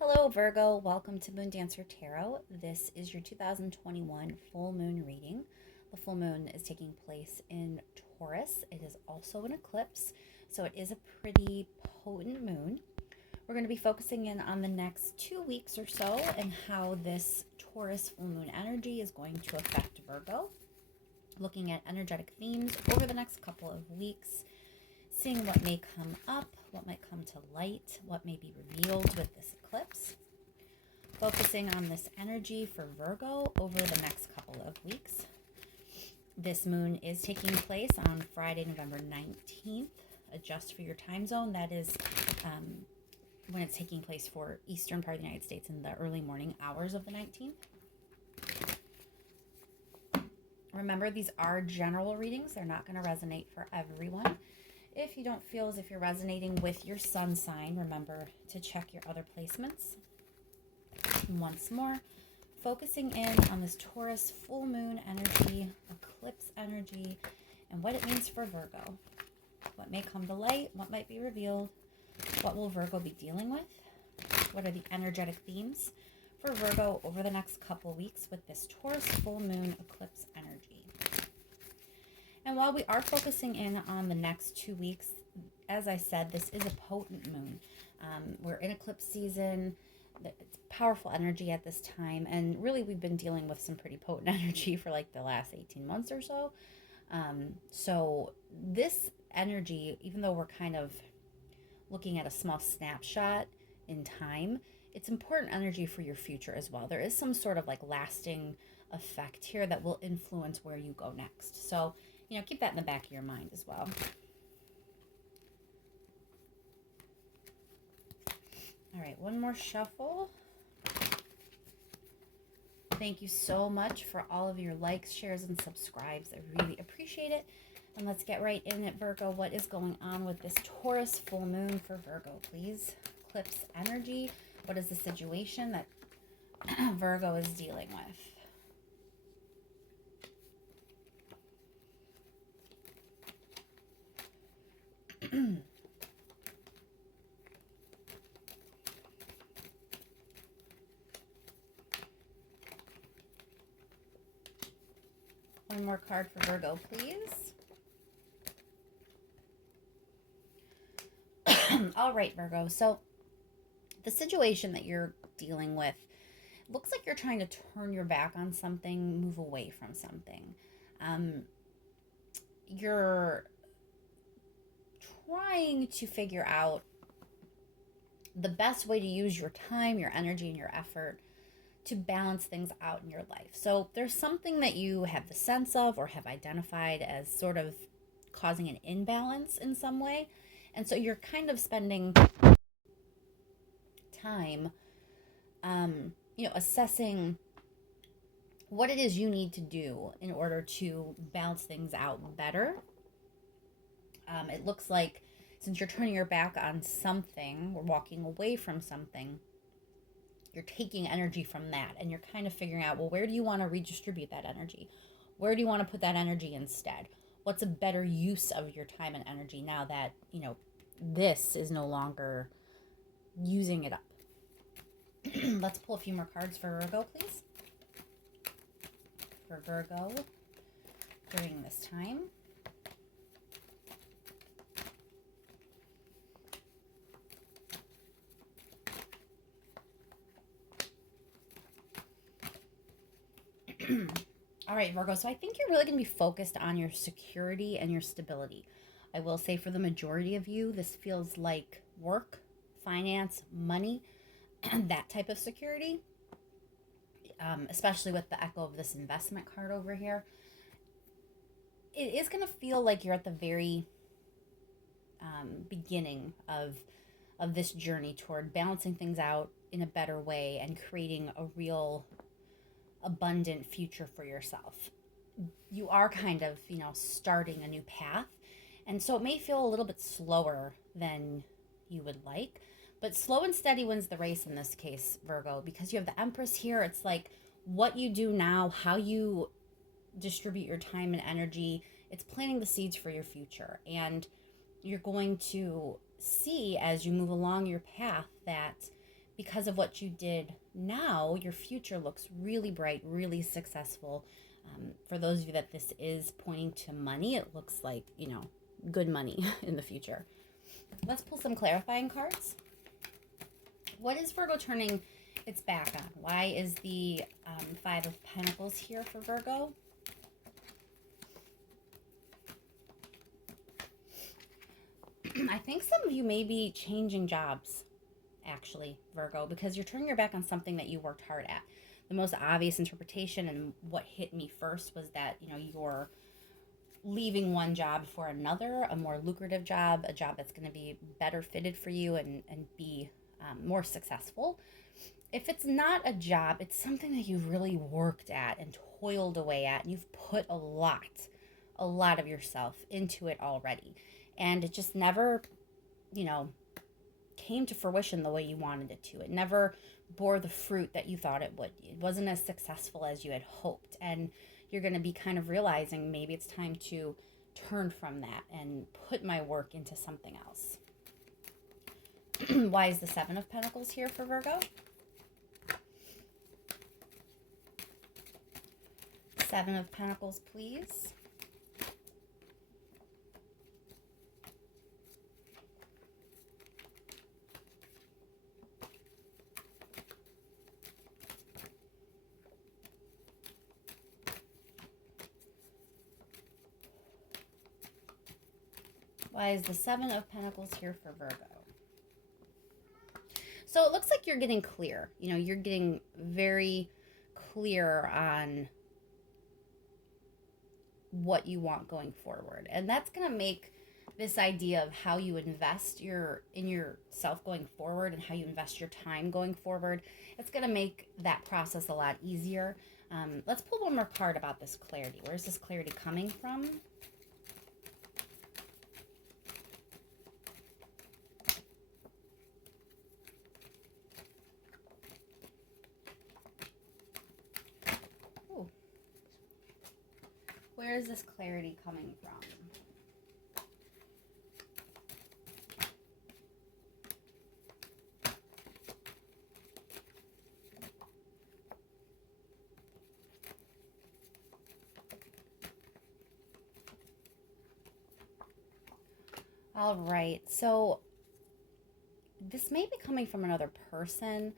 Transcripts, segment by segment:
Hello, Virgo. Welcome to Moon Dancer Tarot. This is your 2021 full moon reading. The full moon is taking place in Taurus. It is also an eclipse, so it is a pretty potent moon. We're going to be focusing in on the next 2 weeks or so and how this Taurus full moon energy is going to affect Virgo. Looking at energetic themes over the next couple of weeks, seeing what may come up, what might come to light, what may be revealed with this eclipse. Focusing on this energy for Virgo over the next couple of weeks. This moon is taking place on Friday, November 19th. Adjust for your time zone. That is when it's taking place for eastern part of the United States in the early morning hours of the 19th. Remember, these are general readings. They're not going to resonate for everyone. If you don't feel as if you're resonating with your sun sign, remember to check your other placements. And once more, focusing in on this Taurus full moon energy, eclipse energy, and what it means for Virgo. What may come to light, what might be revealed, what will Virgo be dealing with, what are the energetic themes for Virgo over the next couple weeks with this Taurus full moon eclipse energy. And while we are focusing in on the next 2 weeks, as I said, this is a potent moon. We're in eclipse season. It's powerful energy at this time. And really, we've been dealing with some pretty potent energy for like the last 18 months or so. So this energy, even though we're kind of looking at a small snapshot in time, it's important energy for your future as well. There is some sort of like lasting effect here that will influence where you go next. So, keep that in the back of your mind as well. All right, one more shuffle. Thank you so much for all of your likes, shares, and subscribes. I really appreciate it. And let's get right in it, Virgo. What is going on with this Taurus full moon for Virgo, please? Eclipse energy. What is the situation that Virgo is dealing with? One more card for Virgo, please. All right, Virgo. So the situation that you're dealing with looks like you're trying to turn your back on something, move away from something. You're trying to figure out the best way to use your time, your energy, and your effort to balance things out in your life. So there's something that you have the sense of or have identified as sort of causing an imbalance in some way. And so you're kind of spending time, assessing what it is you need to do in order to balance things out better. It looks like since you're turning your back on something or walking away from something, you're taking energy from that and you're kind of figuring out, well, where do you want to redistribute that energy? Where do you want to put that energy instead? What's a better use of your time and energy now that, this is no longer using it up? Let's pull a few more cards for Virgo, please. For Virgo during this time. All right, Virgo. So I think you're really going to be focused on your security and your stability. I will say for the majority of you, this feels like work, finance, money, and that type of security, especially with the echo of this investment card over here. It is going to feel like you're at the very beginning of this journey toward balancing things out in a better way and creating a real abundant future for yourself. You are kind of, starting a new path. And so it may feel a little bit slower than you would like, but slow and steady wins the race in this case, Virgo, because you have the Empress here. It's like what you do now, how you distribute your time and energy, it's planting the seeds for your future. And you're going to see as you move along your path that because of what you did now, your future looks really bright, really successful. For those of you that this is pointing to money, it looks like, good money in the future. Let's pull some clarifying cards. What is Virgo turning its back on? Why is the Five of Pentacles here for Virgo? I think some of you may be changing jobs, actually, Virgo, because you're turning your back on something that you worked hard at. The most obvious interpretation and what hit me first was that, you're leaving one job for another, a more lucrative job, a job that's going to be better fitted for you and be more successful. If it's not a job, it's something that you've really worked at and toiled away at, and you've put a lot of yourself into it already. And it just never, came to fruition the way you wanted it to. It never bore the fruit that you thought it would. It wasn't as successful as you had hoped. And you're going to be kind of realizing maybe it's time to turn from that and put my work into something else. Why is the Seven of Pentacles here for Virgo? Seven of Pentacles, please. Why is the Seven of Pentacles here for Virgo? So it looks like you're getting clear. You're getting very clear on what you want going forward. And that's going to make this idea of how you invest in yourself going forward and how you invest your time going forward, it's going to make that process a lot easier. Let's pull one more card about this clarity. Where's this clarity coming from? Where is this clarity coming from? All right, so this may be coming from another person,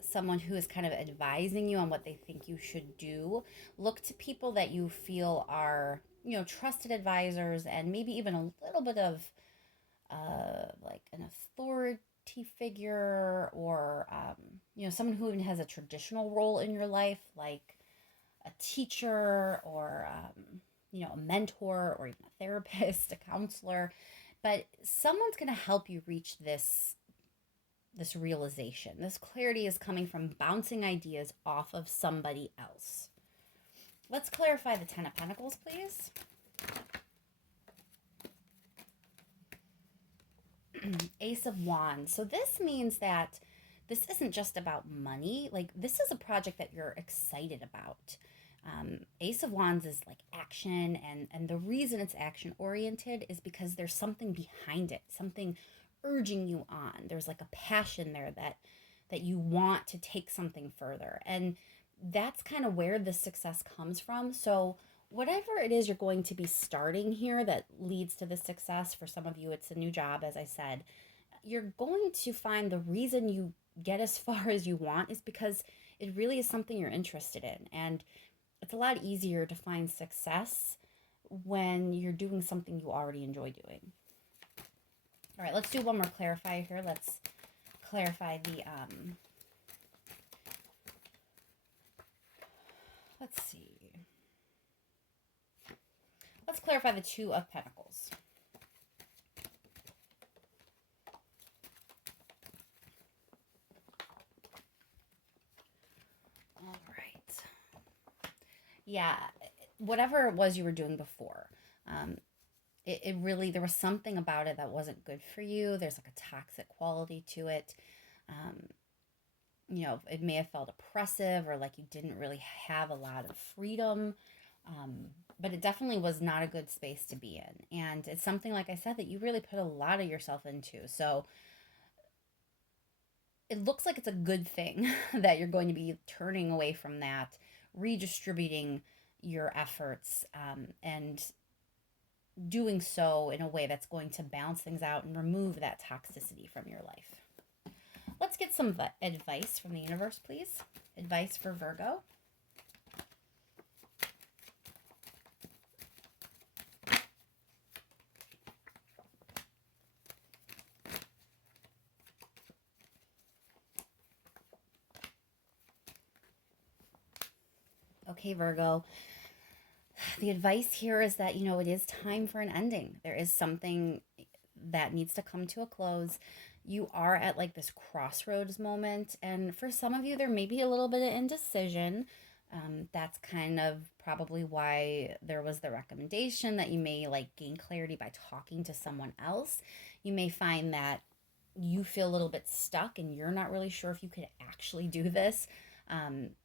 someone who is kind of advising you on what they think you should do. Look to people that you feel are, trusted advisors, and maybe even a little bit of like an authority figure, or someone who even has a traditional role in your life, like a teacher, or a mentor, or even a therapist, a counselor. But someone's going to help you reach this realization. This clarity is coming from bouncing ideas off of somebody else. Let's clarify the Ten of Pentacles, please. Ace of Wands. So this means that this isn't just about money. Like, this is a project that you're excited about. Ace of Wands is like action, and the reason it's action oriented is because there's something behind it, something urging you on. There's like a passion there that you want to take something further, and that's kind of where the success comes from. So whatever it is you're going to be starting here that leads to the success, for some of you it's a new job, as I said, you're going to find the reason you get as far as you want is because it really is something you're interested in. And it's a lot easier to find success when you're doing something you already enjoy doing. All right, let's do one more clarifier here. Let's clarify the, let's see. Let's clarify the Two of Pentacles. All right. Yeah, whatever it was you were doing before, it really, there was something about it that wasn't good for you. There's like a toxic quality to it. It may have felt oppressive, or like you didn't really have a lot of freedom. But it definitely was not a good space to be in. And it's something, like I said, that you really put a lot of yourself into. So it looks like it's a good thing that you're going to be turning away from that, redistributing your efforts, and doing so in a way that's going to balance things out and remove that toxicity from your life. Let's get some advice from the universe, please. Advice for Virgo. Okay, Virgo. The advice here is that, it is time for an ending. There is something that needs to come to a close. You are at like this crossroads moment. And for some of you, there may be a little bit of indecision. That's kind of probably why there was the recommendation that you may like gain clarity by talking to someone else. You may find that you feel a little bit stuck and you're not really sure if you could actually do this.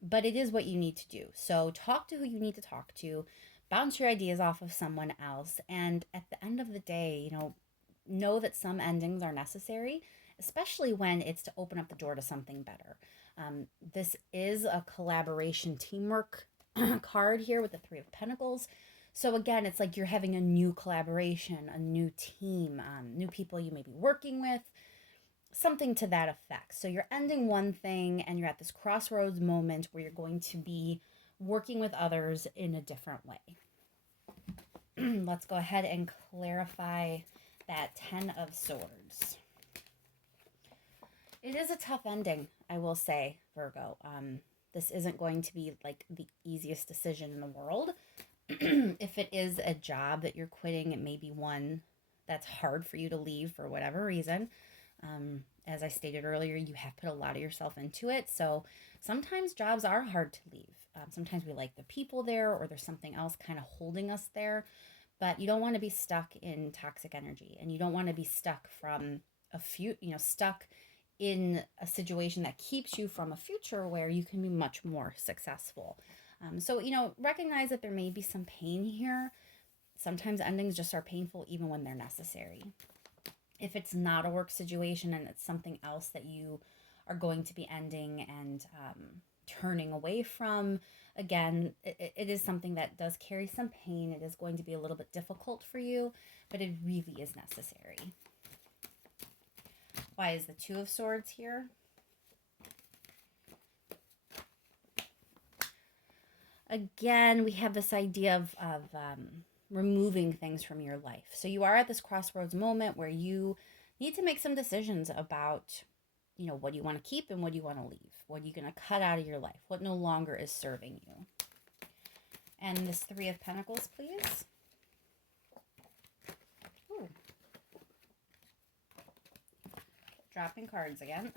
But it is what you need to do. So talk to who you need to talk to, bounce your ideas off of someone else. And at the end of the day, know that some endings are necessary, especially when it's to open up the door to something better. This is a collaboration teamwork card here with the Three of Pentacles. So again, it's like you're having a new collaboration, a new team, new people you may be working with, something to that effect. So you're ending one thing and you're at this crossroads moment where you're going to be working with others in a different way. Let's go ahead and clarify that 10 of Swords. It is a tough ending, I will say, Virgo. This isn't going to be like the easiest decision in the world. If it is a job that you're quitting, it may be one that's hard for you to leave for whatever reason. As I stated earlier, you have put a lot of yourself into it. So sometimes jobs are hard to leave. Sometimes we like the people there, or there's something else kind of holding us there. But you don't want to be stuck in toxic energy, and you don't want to be stuck from stuck in a situation that keeps you from a future where you can be much more successful. So recognize that there may be some pain here. Sometimes endings just are painful even when they're necessary. If it's not a work situation and it's something else that you are going to be ending and turning away from, again, it is something that does carry some pain. It is going to be a little bit difficult for you, but it really is necessary. Why is the Two of Swords here? Again, we have this idea of removing things from your life. So you are at this crossroads moment where you need to make some decisions about, what do you want to keep and what do you want to leave? What are you going to cut out of your life? What no longer is serving you? And this Three of Pentacles, please. Ooh. Dropping cards again.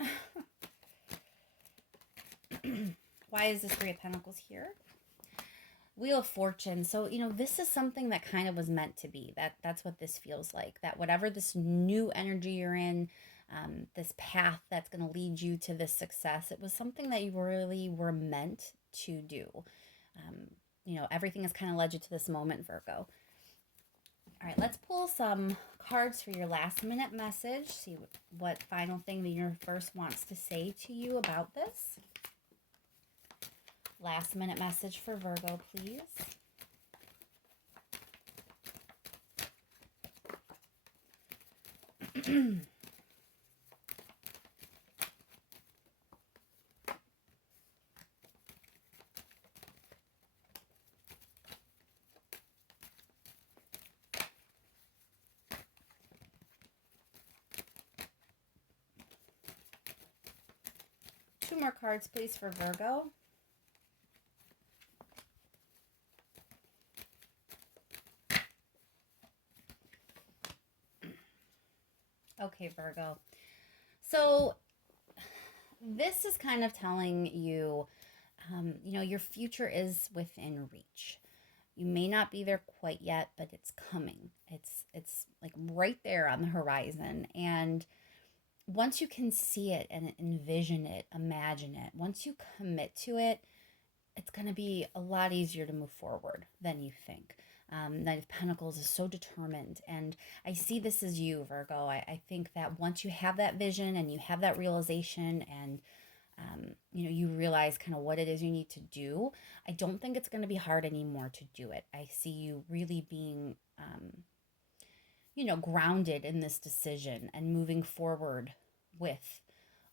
Why is this Three of Pentacles here? Wheel of Fortune. So, this is something that kind of was meant to be. That's what this feels like. That whatever this new energy you're in, this path that's going to lead you to this success, it was something that you really were meant to do. Everything has kind of led you to this moment, Virgo. All right, let's pull some cards for your last minute message. See what final thing the universe wants to say to you about this. Last minute message for Virgo, please. Two more cards, please, for Virgo. Okay, Virgo. So this is kind of telling you, your future is within reach. You may not be there quite yet, but it's coming. It's like right there on the horizon. And once you can see it and envision it, imagine it, once you commit to it, it's going to be a lot easier to move forward than you think. Knight of Pentacles is so determined. And I see this as you, Virgo. I think that once you have that vision and you have that realization and you realize kind of what it is you need to do, I don't think it's going to be hard anymore to do it. I see you really being, grounded in this decision and moving forward with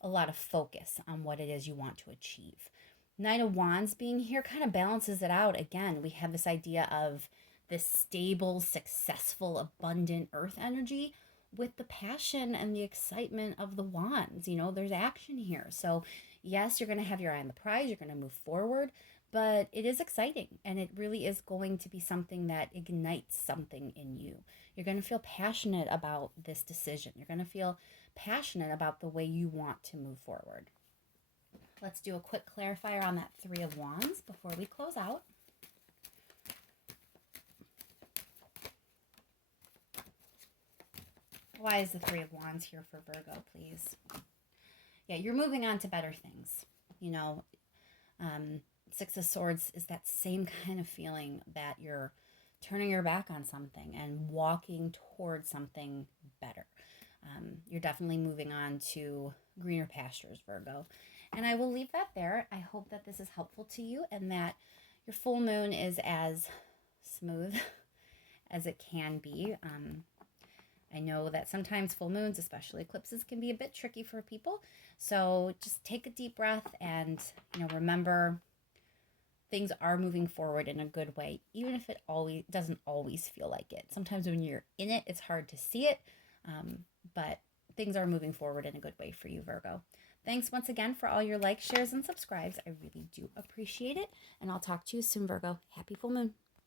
a lot of focus on what it is you want to achieve. Knight of Wands being here kind of balances it out. Again, we have this idea of this stable, successful, abundant earth energy with the passion and the excitement of the wands. There's action here. So yes, you're going to have your eye on the prize. You're going to move forward, but it is exciting, and it really is going to be something that ignites something in you. You're going to feel passionate about this decision. You're going to feel passionate about the way you want to move forward. Let's do a quick clarifier on that Three of Wands before we close out. Why is the Three of Wands here for Virgo, please? Yeah, you're moving on to better things. Six of Swords is that same kind of feeling that you're turning your back on something and walking towards something better. You're definitely moving on to greener pastures, Virgo. And I will leave that there. I hope that this is helpful to you and that your full moon is as smooth as it can be. I know that sometimes full moons, especially eclipses, can be a bit tricky for people. So just take a deep breath and, remember things are moving forward in a good way, even if it doesn't always feel like it. Sometimes when you're in it, it's hard to see it, but things are moving forward in a good way for you, Virgo. Thanks once again for all your likes, shares, and subscribes. I really do appreciate it, and I'll talk to you soon, Virgo. Happy full moon.